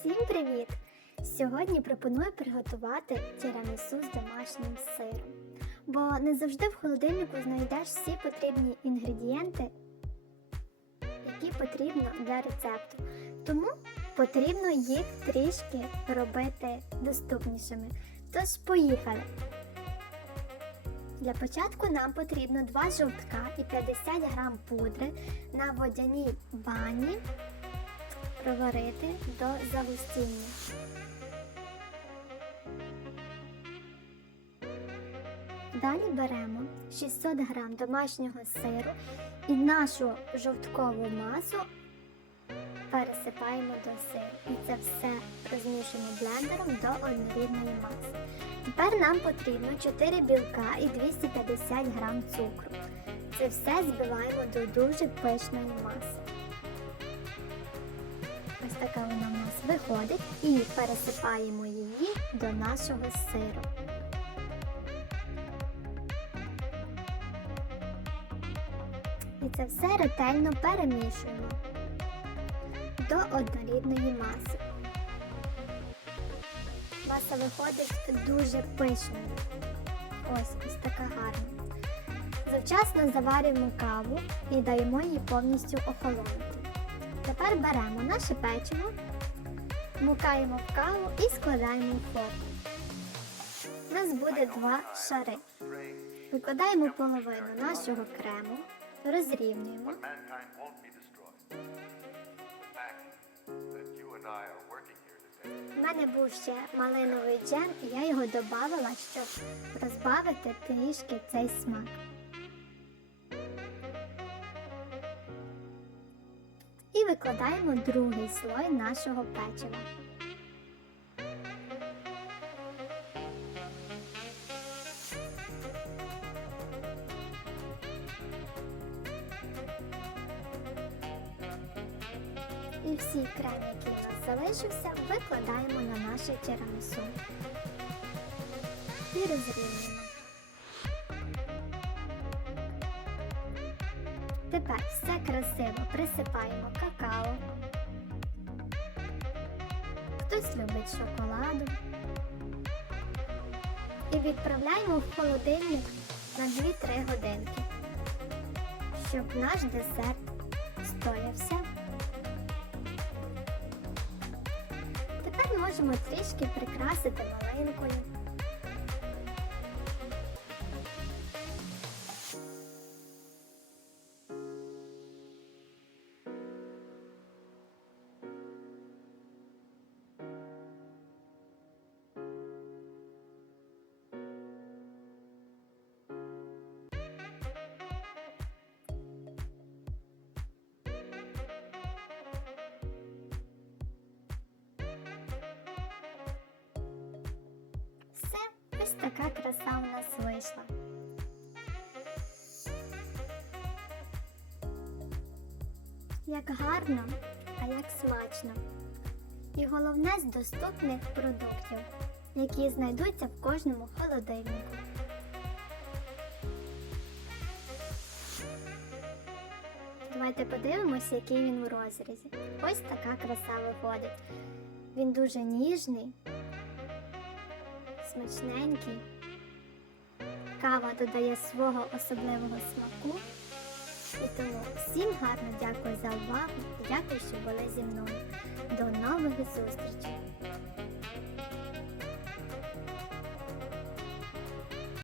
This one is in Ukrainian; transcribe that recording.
Всім привіт! Сьогодні пропоную приготувати тірамісу з домашнім сиром. Бо не завжди в холодильнику знайдеш всі потрібні інгредієнти, які потрібно для рецепту. Тому потрібно їх трішки робити доступнішими. Тож поїхали! Для початку нам потрібно 2 жовтка і 50 грам пудри на водяній бані проварити до загустіння. Далі беремо 600 грам домашнього сиру і нашу жовткову масу пересипаємо до сиру. І це все розмішуємо блендером до однорідної маси. Тепер нам потрібно 4 білка і 250 грам цукру. Це все збиваємо до дуже пишної маси. Така вона в нас виходить і пересипаємо її до нашого сиру. І це все ретельно перемішуємо до однорідної маси. Маса виходить дуже пишною. Ось ось така гарна. Завчасно заварюємо каву і даємо її повністю охолонути. Тепер беремо наше печиво, мукаємо в каву і складаємо в форму. У нас буде два шари. Викладаємо половину нашого крему, розрівнюємо. У мене був ще малиновий джем, і я його додавала, щоб розбавити трішки цей смак. Викладаємо другий слой нашого печива. І всі крем, який нас залишився, викладаємо на наше тірамісу. І розрівнюємо. Красиво присипаємо какао. Хтось любить шоколаду. І відправляємо в холодильник на 2-3 годинки, щоб наш десерт стоявся. Тепер можемо трішки прикрасити малинкою. Ось така краса у нас вийшла. Як гарно, а як смачно. І головне з доступних продуктів, які знайдуться в кожному холодильнику. Давайте подивимося, який він у розрізі. Ось така краса виходить. Він дуже ніжний, смачненький. Кава додає свого особливого смаку. І тому всім гарно дякую за увагу дякую, що були зі мною. До нових зустрічей!